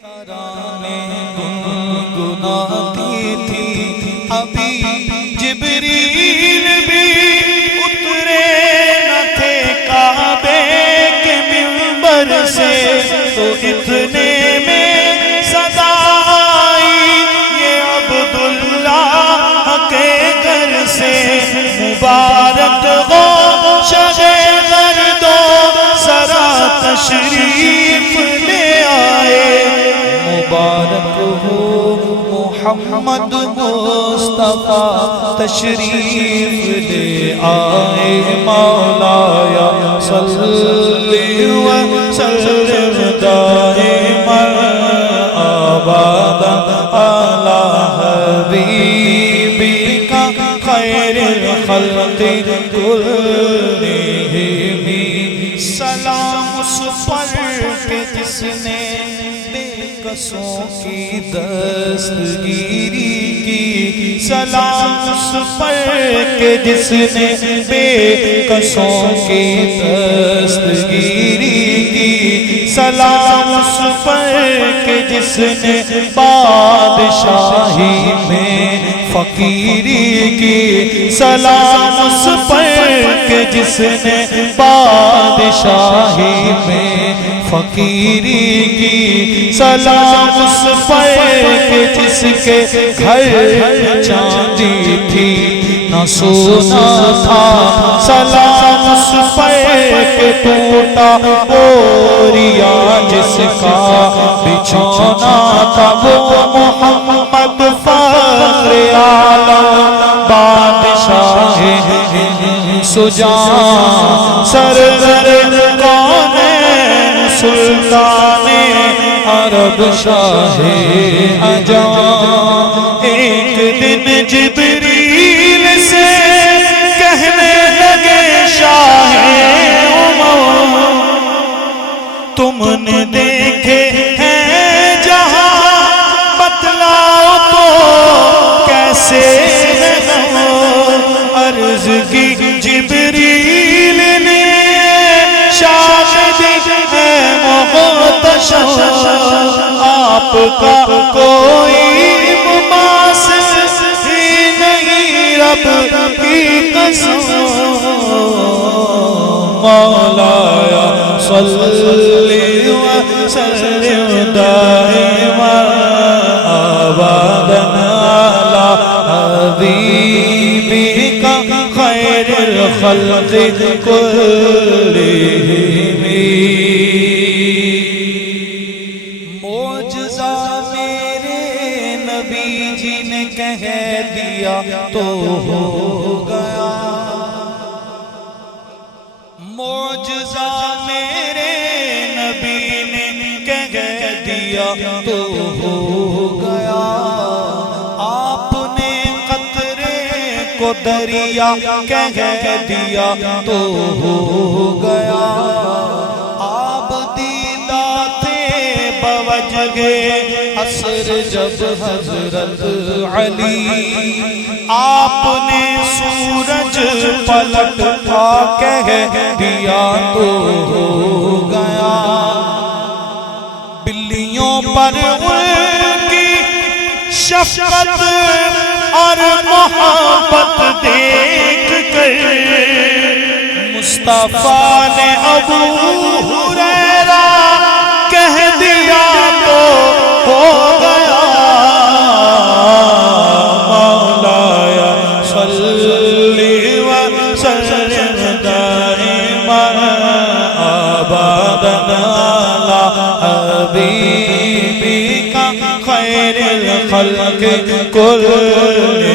ترانے گنگناتی تھی ابھی جبریل بھی اترے نہ تھے کعبے کے منبر سے تو اتنے میں صدا آئی یہ عبداللہ کے گھر سے مبارک ہو شہ گردو سرا تشریف لے آئے مبارک ہو محمد مصطفیٰ تشریف لے آئے مولایا صلی وسلم دائما ابدا علی حبیبک خیر الخلق کلہم سلام اس پر کہ جس نے قصوں کی دستگیری کی سلام اس پر کہ جس نے بے قصوں کی دستگیری کی سلام اس پر کہ جس نے بادشاہی میں فقیری کی سلام اس پر کہ جس نے بادشاہی میں فقیری کی سلام اس پر کہ جس کے گھر چاندی تھی نہ سونا تھا سلام اس پر کہ ٹوٹا بوریا جس کا بچھونا تھا وہ محمد فخر عالم بادشاہ سجان سرور کونین سلطان عرب شاہ عجم ایک دن جبریل سے کہنے لگے شاہ عمر تم نے دیکھے ہیں جہاں بتلاؤ تو کیسے عرض کی جبریل نے شاہد ہے محتشم آپ کا کوئی مماثل ہی نہیں رب کی قسم مولایا صلی وسلم دائما ابدا علی حبیبک خیر الخلق کلہم معجزہ میرے نبی جی نے کہہ دیا تو ہو گیا معجزہ میرے نبی نے کہہ دیا تو ہو گیا آپ نے قطرے کو دریا کہہ دیا تو ہو گیا آپ دیدہ تھے بوجہ عصر جب حضرت علی آپ نے سورج پلٹ پا کہہ دیا تو ہو گیا بلیوں پر ان کی شفقت اور محبت دیکھ کر مصطفیٰ نے ابو ہریرہ کہہ دیا تو ہو گیا مولایا صلی وسلم دائما ابدا علی حبیبک خیر الخلق کلہم